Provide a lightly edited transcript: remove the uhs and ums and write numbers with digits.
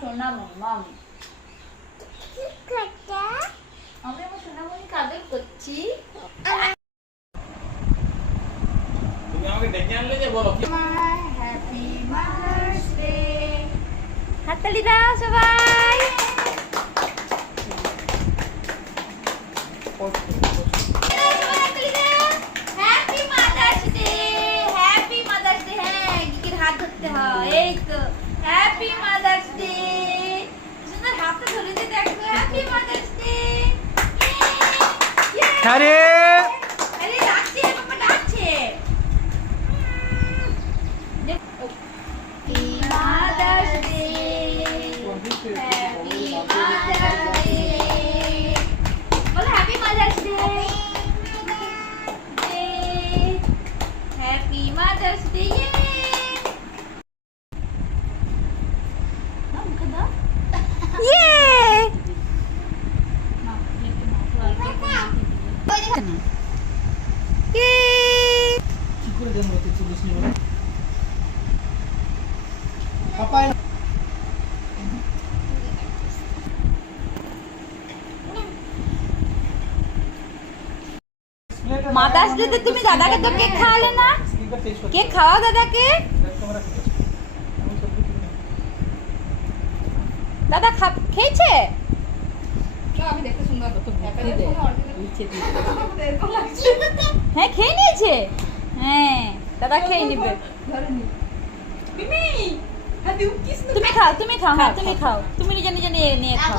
সোনামণি মামি আমি আমার সোনামণি কাদের করছি। তুমি আমাকে ডেকে আনলে যে বলো হ্যাপি মাদার্স ডে। হাততালি দাও সবাই। Happy mother's day, happy mother's day. হ্যাঁ গিকির হাত ধরতে হয়, এই তো হ্যাপি মাদার্স ডে। সুন্দর হাতটা ধরে দিয়ে দেখো হ্যাপি মাদার্স ডে। আরে আরে ডাকছে বাবা ডাকছে। Happy mother's day, happy mother's day. বলো happy mother's day, happy mother's day. না মুখে দাও। ইয়ে কি করে জানবো তুই চল্লিশ নিয়ে পাপা মাদার্স ডে তে তুমি দাদাকে তো কেক খাওয়ালে না? কেক খাওয়াও দাদাকে। দাদা খেয়েছে? হ্যাঁ খেয়ে নিয়েছে। হ্যাঁ দাদা খেয়ে নিবে। তুমি খাও, তুমি খাও, হ্যাঁ তুমি খাও, তুমি নিজে নিজে নিয়ে খাও।